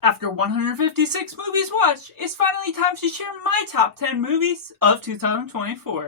After 156 movies watched, it's finally time to share my top 10 movies of 2024.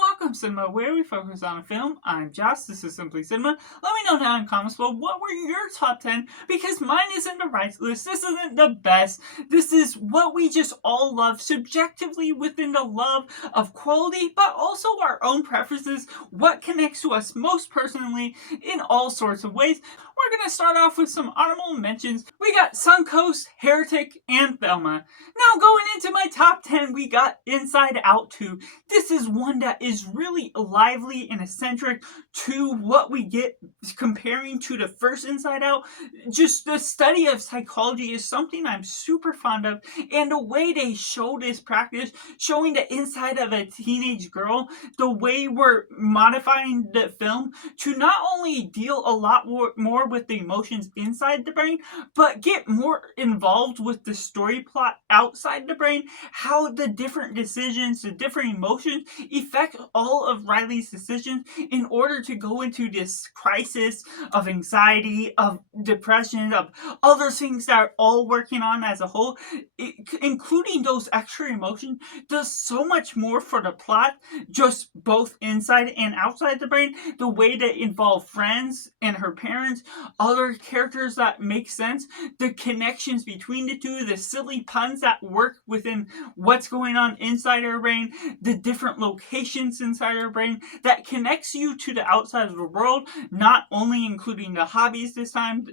Welcome Cinema, where we focus on a film. I'm Josh, this is Simply Cinema. Let me know down in the comments below what were your top 10, because mine isn't the right list, this isn't the best, this is what we just all love subjectively within the love of quality, but also our own preferences, what connects to us most personally in all sorts of ways. We're going to start off with some honorable mentions. We got Suncoast, Heretic, and Thelma. Now going into my top 10, we got Inside Out 2. This is one that is really lively and eccentric to what we get comparing to the first Inside Out. Just the study of psychology is something I'm super fond of, and the way they show this practice, showing the inside of a teenage girl, the way we're modifying the film to not only deal a lot more with the emotions inside the brain, but get more involved with the story plot outside the brain, how the different decisions, the different emotions affect all of Riley's decisions in order to go into this crisis of anxiety, of depression, of other things that are all working on as a whole, including those extra emotions, does so much more for the plot, just both inside and outside the brain. The way that involve friends and her parents, other characters that make sense, the connections between the two, the silly puns that work within what's going on inside her brain, the different locations inside her brain that connects you to the outside of the world, not only including the hobbies this time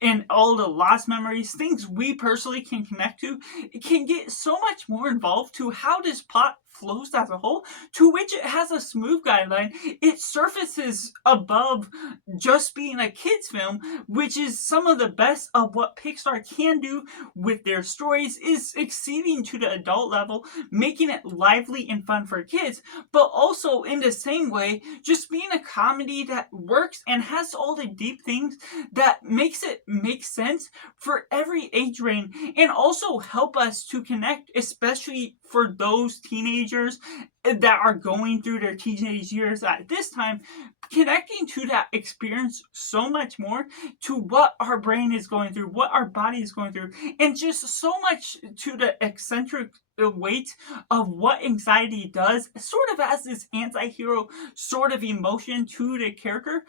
and all the lost memories, things we personally can connect to. It can get so much more involved to how this plot flows as a whole, to which it has a smooth guideline. It surfaces above just being a kids film, which is some of the best of what Pixar can do with their stories, is exceeding to the adult level, making it lively and fun for kids, but also in the same way just being a comedy that works and has all the deep things that makes it make sense for every age range, and also help us to connect, especially for those teenagers that are going through their teenage years at this time, connecting to that experience so much more, to what our brain is going through, what our body is going through, and just so much to the eccentric weight of what anxiety does, sort of as this anti-hero sort of emotion to the character,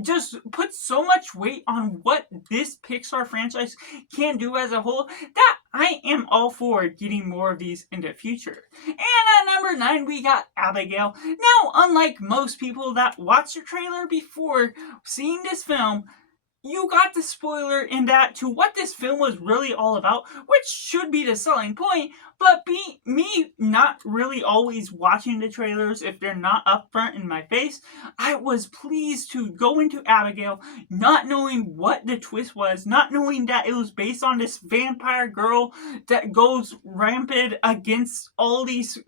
just puts so much weight on what this Pixar franchise can do as a whole, that I am all for getting more of these in the future. And at number 9, we got Abigail. Now, unlike most people that watch the trailer before seeing this film, you got the spoiler in that to what this film was really all about, which should be the selling point, but me not really always watching the trailers if they're not upfront in my face, I was pleased to go into Abigail not knowing what the twist was, not knowing that it was based on this vampire girl that goes rampant against all these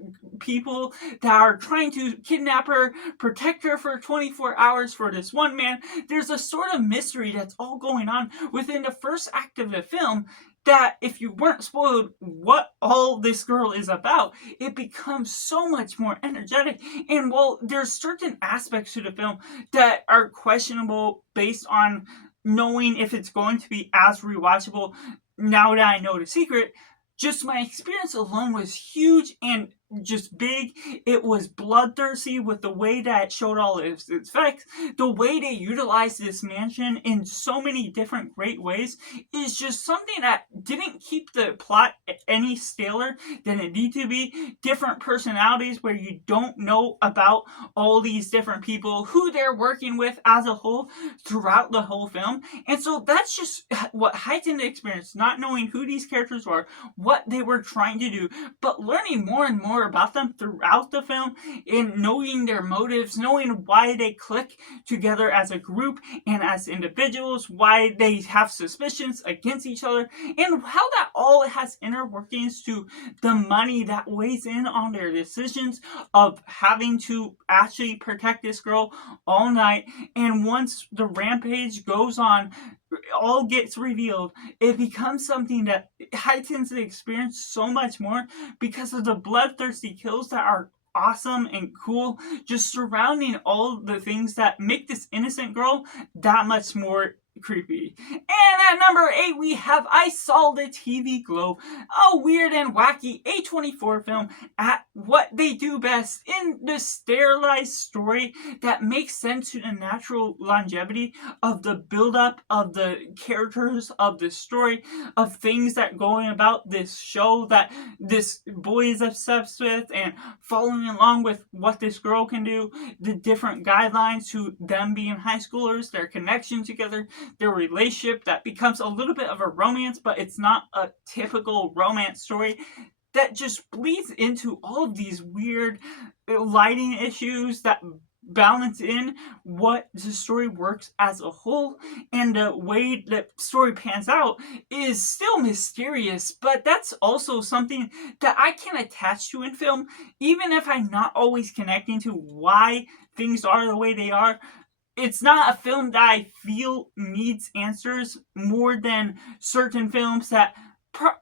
people that are trying to kidnap her, protect her for 24 hours for this one man. There's a sort of mystery that's all going on within the first act of the film, that if you weren't spoiled what all this girl is about, it becomes so much more energetic. And while there's certain aspects to the film that are questionable based on knowing if it's going to be as rewatchable now that I know the secret, just my experience alone was huge and just big. It was bloodthirsty with the way that it showed all its effects. The way they utilized this mansion in so many different great ways is just something that didn't keep the plot any staler than it needed to be. Different personalities where you don't know about all these different people, who they're working with as a whole throughout the whole film. And so that's just what heightened the experience, not knowing who these characters were, what they were trying to do, but learning more and more about them throughout the film, and knowing their motives, knowing why they click together as a group and as individuals, why they have suspicions against each other, and how that all has inner workings to the money that weighs in on their decisions of having to actually protect this girl all night. And once the rampage goes on, all gets revealed, it becomes something that heightens the experience so much more because of the bloodthirsty kills that are awesome and cool, just surrounding all the things that make this innocent girl that much more creepy. And at number 8, we have I Saw the TV Glow, a weird and wacky A24 film at what they do best in the sterilized story that makes sense to the natural longevity of the build-up of the characters of the story, of things that going about this show that this boy is obsessed with, and following along with what this girl can do, the different guidelines to them being high schoolers, their connection together, their relationship that becomes a little bit of a romance, but it's not a typical romance story that just bleeds into all of these weird lighting issues that balance in what the story works as a whole, and the way the story pans out is still mysterious, but that's also something that I can attach to in film, even if I'm not always connecting to why things are the way they are. It's not a film that I feel needs answers more than certain films that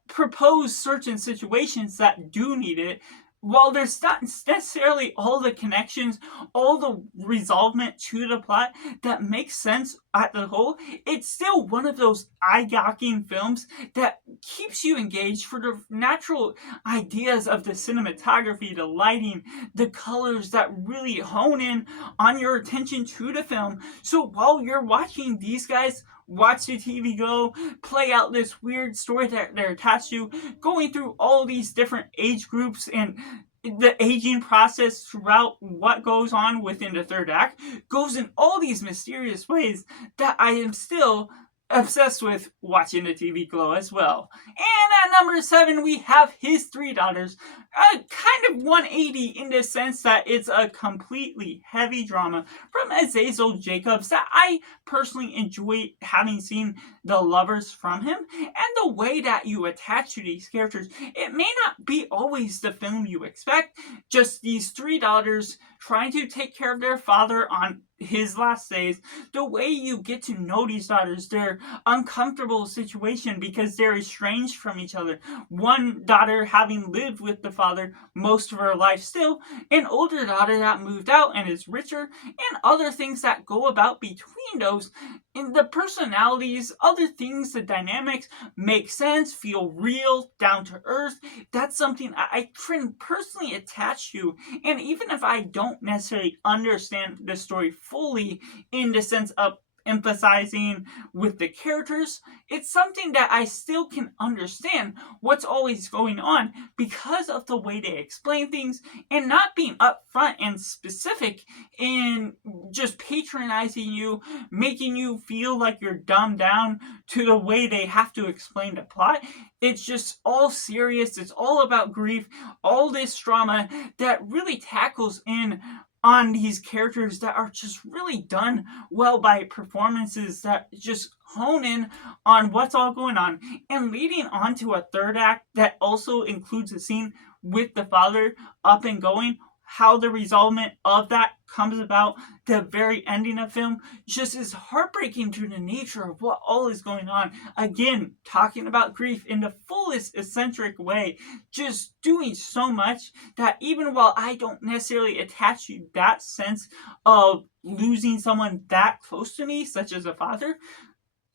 propose certain situations that do need it. While there's not necessarily all the connections, all the resolvement to the plot that makes sense at the whole, it's still one of those eye-gawking films that keeps you engaged for the natural ideas of the cinematography, the lighting, the colors that really hone in on your attention to the film. So while you're watching these guys watch the TV go, play out this weird story that they're attached to, going through all these different age groups and the aging process throughout what goes on within the third act, goes in all these mysterious ways that I am still obsessed with watching the TV Glow as well. And at number 7, we have His Three Daughters, a kind of 180 in the sense that it's a completely heavy drama from Azazel Jacobs that I personally enjoy having seen the lovers from him, and the way that you attach to these characters. It may not be always the film you expect, just these three daughters trying to take care of their father on his last days, the way you get to know these daughters, their uncomfortable situation because they're estranged from each other. One daughter having lived with the father most of her life still, an older daughter that moved out and is richer, and other things that go about between those. And the personalities, other things, the dynamics make sense, feel real, down to earth. That's something I can personally attach to. And even if I don't necessarily understand the story fully in the sense of emphasizing with the characters, it's something that I still can understand what's always going on because of the way they explain things and not being upfront and specific in just patronizing you, making you feel like you're dumbed down to the way they have to explain the plot. It's just all serious, it's all about grief, all this drama that really tackles in on these characters that are just really done well by performances that just hone in on what's all going on, and leading on to a third act that also includes a scene with the father up and going. How the resolvement of that comes about, the very ending of film, just is heartbreaking to the nature of what all is going on. Again, talking about grief in the fullest eccentric way, just doing so much that even while I don't necessarily attach to that sense of losing someone that close to me, such as a father,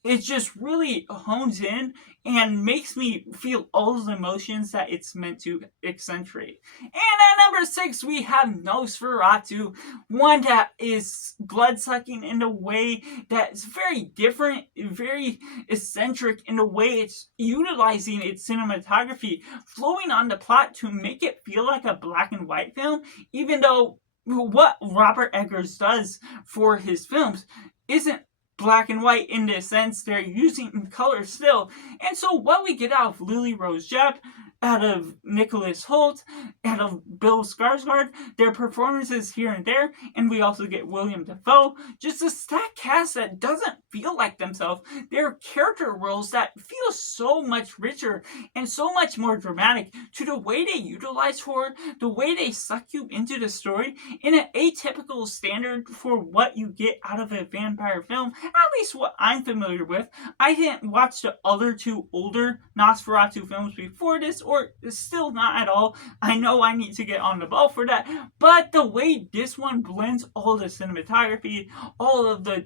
it just really hones in and makes me feel all the emotions that it's meant to accentuate. And at number 6, we have Nosferatu, one that is blood-sucking in a way that's very different, very eccentric in the way it's utilizing its cinematography, flowing on the plot to make it feel like a black and white film, even though what Robert Eggers does for his films isn't black and white in the sense they're using color still. And so what we get out of Lily Rose Depp, out of Nicholas Hoult, out of Bill Skarsgård, their performances here and there, and we also get William Dafoe, just a stacked cast that doesn't feel like themselves. They're character roles that feel so much richer and so much more dramatic to the way they utilize horror, the way they suck you into the story in an atypical standard for what you get out of a vampire film, at least what I'm familiar with. I didn't watch the other two older Nosferatu films before this, short, still not at all. I know I need to get on the ball for that, but the way this one blends all the cinematography, all of the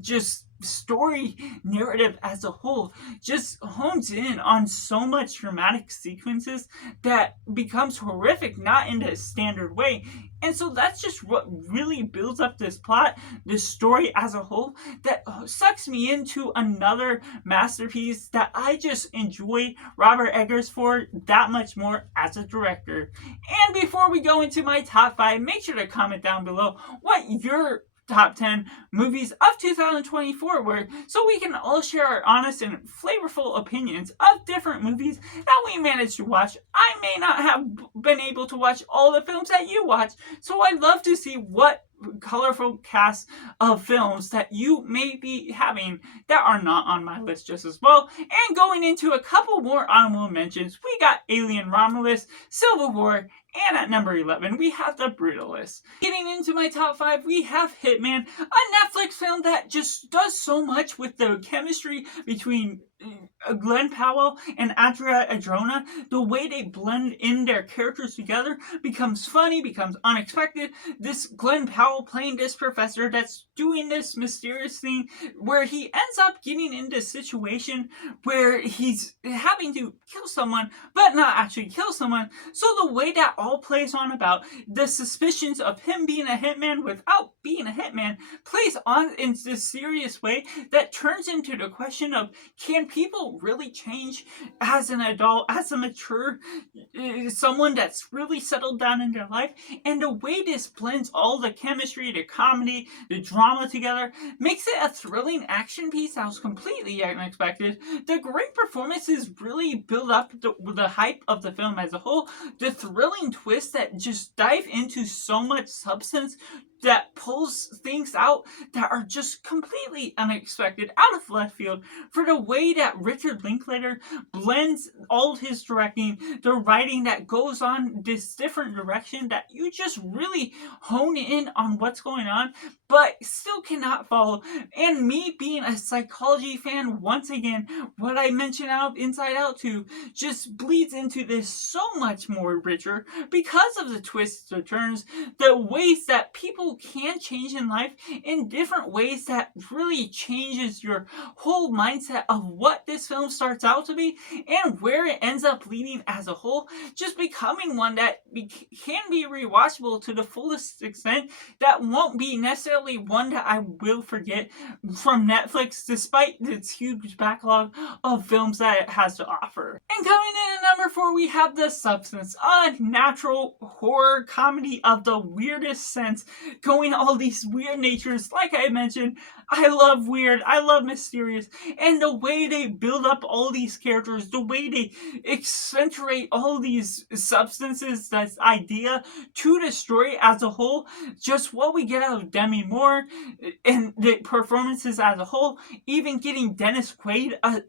just story narrative as a whole, just hones in on so much dramatic sequences that becomes horrific, not in the standard way. And so that's just what really builds up this plot, this story as a whole, that sucks me into another masterpiece that I just enjoy Robert Eggers for that much more as a director. And before we go into my top 5, make sure to comment down below what your top 10 movies of 2024 were, so we can all share our honest and flavorful opinions of different movies that we managed to watch. I may not have been able to watch all the films that you watch, so I'd love to see what colorful cast of films that you may be having that are not on my list just as well. And going into a couple more honorable mentions, we got Alien Romulus, Civil War, and at number 11, we have The Brutalist. Getting into my top 5, we have Hitman, a Netflix film that just does so much with the chemistry between Glenn Powell and Adria Arjona. The way they blend in their characters together becomes funny, becomes unexpected. This Glenn Powell playing this professor that's doing this mysterious thing where he ends up getting into a situation where he's having to kill someone, but not actually kill someone. So the way that all plays on about the suspicions of him being a hitman without being a hitman plays on in this serious way that turns into the question of, can people really change as an adult, as a mature someone that's really settled down in their life? And the way this blends all the chemistry, the comedy, the drama together makes it a thrilling action piece that was completely unexpected. The great performances really build up the hype of the film as a whole. The thrilling twists that just dive into so much substance that pulls things out that are just completely unexpected, out of left field, for the way that Richard Linklater blends all his directing, the writing that goes on this different direction that you just really hone in on what's going on, but still cannot follow. And me being a psychology fan, once again, what I mentioned out of Inside Out 2 just bleeds into this so much more richer because of the twists or turns, the ways that people can change in life in different ways that really changes your whole mindset of what this film starts out to be and where it ends up leading as a whole, just becoming one that can be rewatchable to the fullest extent, that won't be necessarily one that I will forget from Netflix despite its huge backlog of films that it has to offer. And coming in at number 4, we have The Substance, a natural horror comedy of the weirdest sense, going all these weird natures. Like I mentioned, I love weird, I love mysterious, and the way they build up all these characters, the way they accentuate all these substances, this idea to the story as a whole, just what we get out of Demi Moore and the performances as a whole, even getting Dennis Quaid a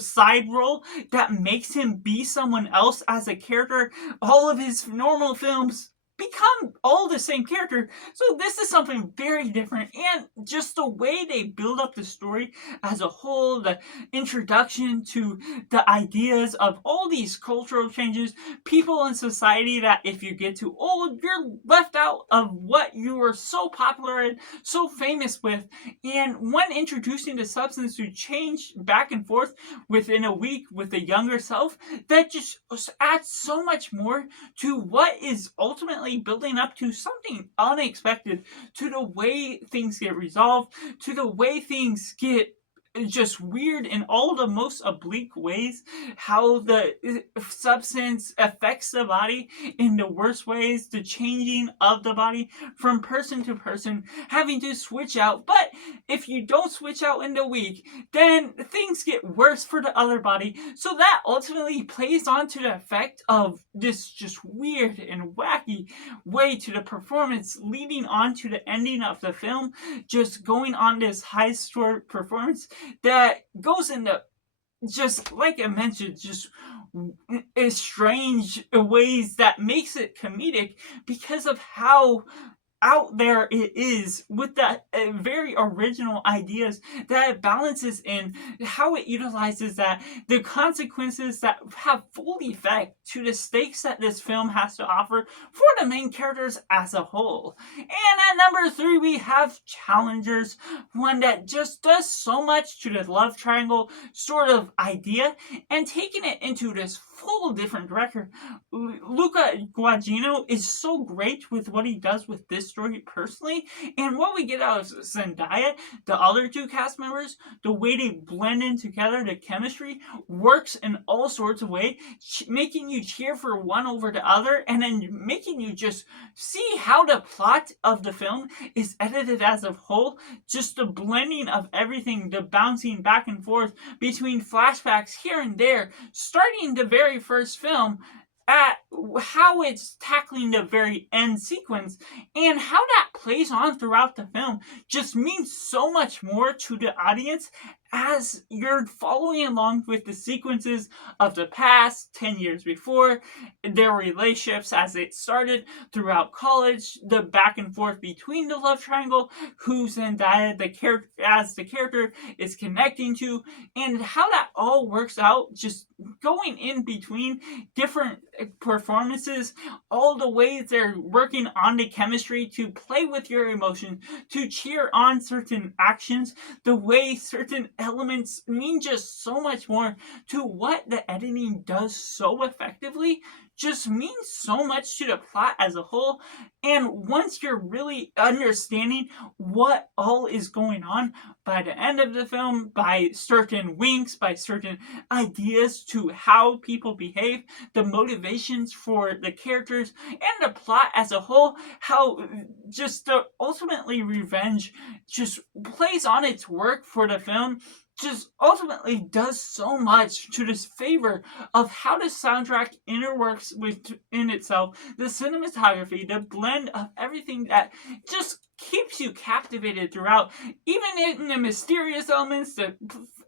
side role that makes him be someone else as a character. All of his normal films become all the same character, so this is something very different. And just the way they build up the story as a whole, the introduction to the ideas of all these cultural changes, people in society that if you get too old, you're left out of what you were so popular and so famous with, and when introducing the substance to change back and forth within a week with a younger self, that just adds so much more to what is ultimately building up to something unexpected, to the way things get resolved, to the way things get just weird in all the most oblique ways, how the substance affects the body in the worst ways, the changing of the body from person to person, having to switch out. But if you don't switch out in the week, then things get worse for the other body. So that ultimately plays on to the effect of this just weird and wacky way to the performance, leading on to the ending of the film, just going on this high score performance that goes into, just like I mentioned, just strange ways that makes it comedic because of how out there it is with that very original ideas that it balances in, how it utilizes that, the consequences that have full effect to the stakes that this film has to offer for the main characters as a whole. And at number 3, we have Challengers, one that just does so much to the love triangle sort of idea and taking it into this full different direction. Luca Guadagnino is so great with what he does with this story personally, and what we get out of Zendaya, the other two cast members, the way they blend in together, the chemistry works in all sorts of ways, making you cheer for one over the other, and then making you just see how the plot of the film is edited as a whole. Just the blending of everything, the bouncing back and forth between flashbacks here and there, starting the very first film at how it's tackling the very end sequence, and how that plays on throughout the film just means so much more to the audience as you're following along with the sequences of the past 10 years before, their relationships as it started throughout college, the back and forth between the love triangle, who Zendaya as the character is connecting to, and how that all works out, just going in between different performances, all the ways they're working on the chemistry to play with your emotions, to cheer on certain actions, the way certain elements mean just so much more to what the editing does so effectively, just means so much to the plot as a whole. And once you're really understanding what all is going on by the end of the film, by certain winks, by certain ideas to how people behave, the motivations for the characters, and the plot as a whole, how just the ultimately revenge just plays on its work for the film, just ultimately does so much to this favor of how the soundtrack interworks within itself, the cinematography, the blend of everything that just keeps you captivated throughout, even in the mysterious elements, the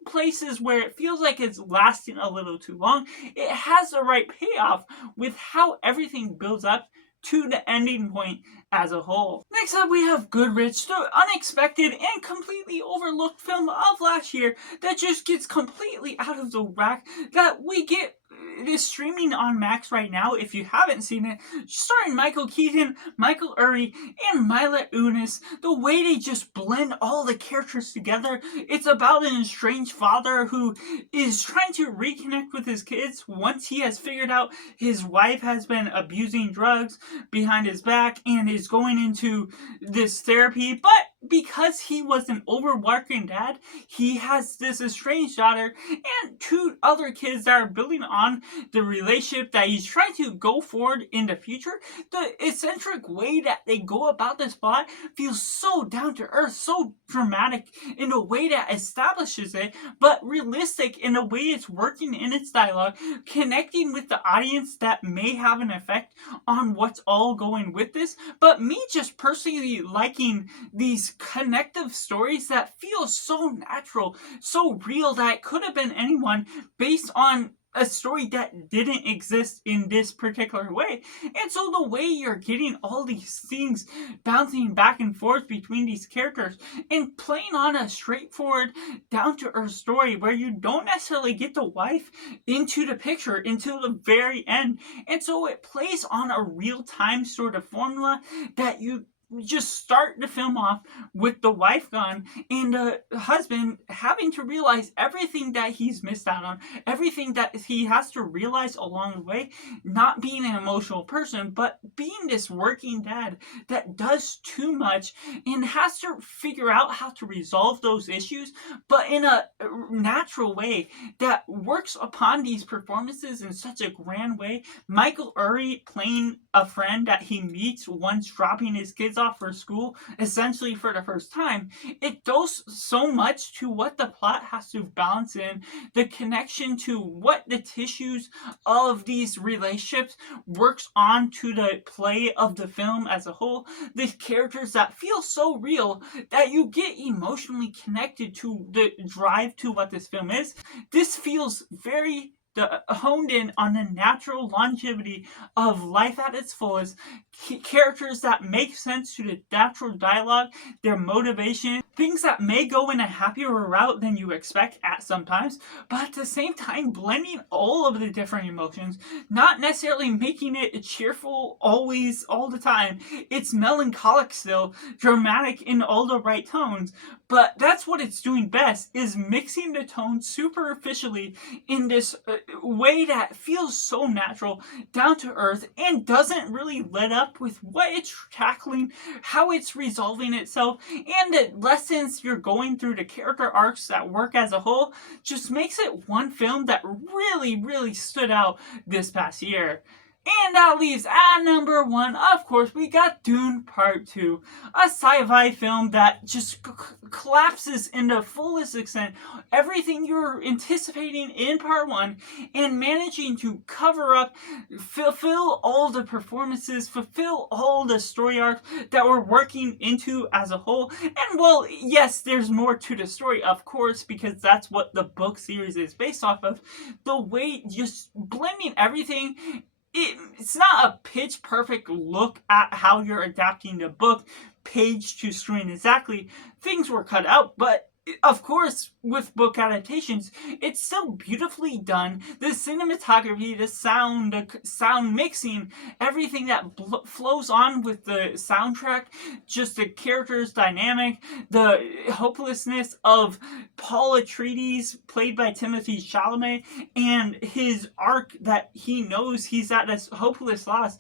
places where it feels like it's lasting a little too long. It has the right payoff with how everything builds up to the ending point as a whole. Next up, we have Goodrich, the unexpected and completely overlooked film of last year that just gets completely out of the rack, that we get. It is streaming on Max right now if you haven't seen it, starring Michael Keaton, Michael Urie, and Mila Kunis. The way they just blend all the characters together. It's about an estranged father who is trying to reconnect with his kids once he has figured out his wife has been abusing drugs behind his back and is going into this therapy, but because he was an overworking dad, he has this estranged daughter and two other kids that are building on the relationship that he's trying to go forward in the future. The eccentric way that they go about this plot feels so down to earth, so dramatic in the way that establishes it, but realistic in the way it's working in its dialogue, connecting with the audience that may have an effect on what's all going with this. But me just personally liking these connective stories that feel so natural, so real, that it could have been anyone, based on a story that didn't exist in this particular way. And so the way you're getting all these things bouncing back and forth between these characters and playing on a straightforward, down-to-earth story where you don't necessarily get the wife into the picture until the very end. And so it plays on a real-time sort of formula that you just start the film off with the wife gone and the husband having to realize everything that he's missed out on, everything that he has to realize along the way, not being an emotional person, but being this working dad that does too much and has to figure out how to resolve those issues, but in a natural way that works upon these performances in such a grand way. Michael Urie playing a friend that he meets once dropping his kids off for school, essentially for the first time. It does so much to what the plot has to balance in, the connection to what the tissues of these relationships works on to the play of the film as a whole, the characters that feel so real that you get emotionally connected to the drive to what this film is. This feels very honed in on the natural longevity of life at its fullest, characters that make sense to the natural dialogue, their motivation, things that may go in a happier route than you expect at sometimes, but at the same time blending all of the different emotions, not necessarily making it cheerful always, all the time. It's melancholic still, dramatic in all the right tones, but that's what it's doing best, is mixing the tones superficially in this way that feels so natural, down to earth, and doesn't really let up with what it's tackling, how it's resolving itself, and the lessons you're going through, the character arcs that work as a whole, just makes it one film that really, really stood out this past year. And that leaves at number 1, of course, we got Dune Part 2, a sci-fi film that just collapses in the fullest extent everything you're anticipating in Part 1, and managing to cover up, fulfill all the performances, fulfill all the story arcs that we're working into as a whole. And well, yes, there's more to the story, of course, because that's what the book series is based off of. The way, just blending everything, it's not a pitch perfect look at how you're adapting the book page to screen exactly. Things were cut out, but of course, with book adaptations, it's still beautifully done. The cinematography, the sound mixing, everything that flows on with the soundtrack, just the characters' dynamic, the hopelessness of Paul Atreides, played by Timothée Chalamet, and his arc that he knows he's at this hopeless loss.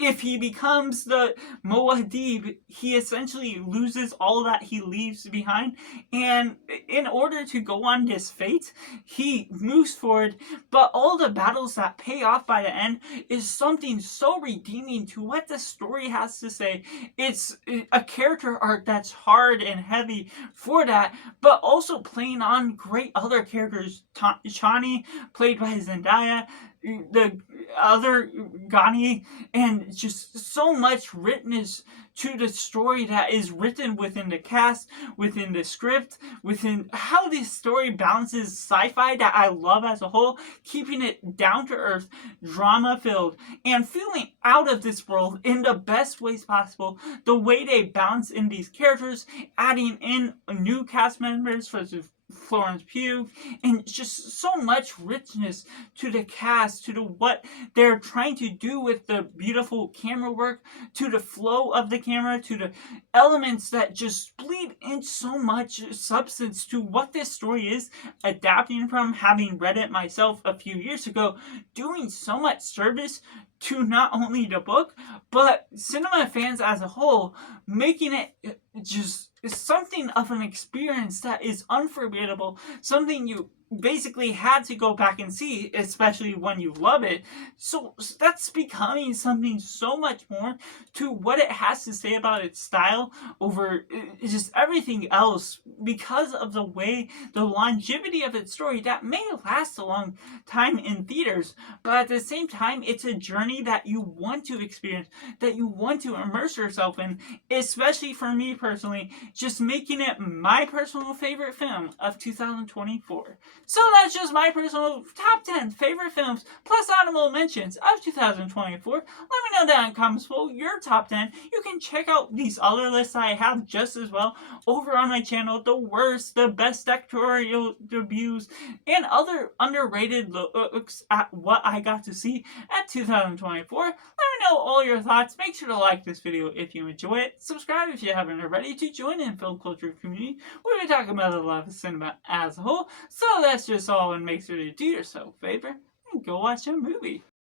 If he becomes the Muad'Dib, he essentially loses all that he leaves behind, and in order to go on this fate, he moves forward, but all the battles that pay off by the end is something so redeeming to what the story has to say. It's a character arc that's hard and heavy for that, but also playing on great other characters. Chani, played by Zendaya, the other Ghani, and just so much richness to the story that is written within the cast, within the script, within how this story balances sci-fi that I love as a whole, keeping it down to earth, drama filled, and feeling out of this world in the best ways possible. The way they balance in these characters, adding in new cast members such as Florence Pugh, and just so much richness to the cast, to the what they're trying to do with the beautiful camera work, to the flow of the camera, to the elements that just bleed in so much substance to what this story is, adapting from, having read it myself a few years ago, doing so much service to not only the book, but cinema fans as a whole, making it just something of an experience that is unforgettable, something you basically had to go back and see, especially when you love it. So that's becoming something so much more to what it has to say about its style over just everything else, because of the way, the longevity of its story that may last a long time in theaters, but at the same time, it's a journey that you want to experience, that you want to immerse yourself in, especially for me personally, just making it my personal favorite film of 2024. So that's just my personal top 10 favorite films plus honorable mentions of 2024. Let me know down in the comments below your top 10. You can check out these other lists I have just as well over on my channel. The worst, the best directorial debuts, and other underrated looks at what I got to see at 2024. Let me know all your thoughts. Make sure to like this video if you enjoy it. Subscribe if you haven't already to join in film culture community where we talk about a lot of cinema as a whole. So that's just all, and make sure to do yourself a favor and go watch a movie.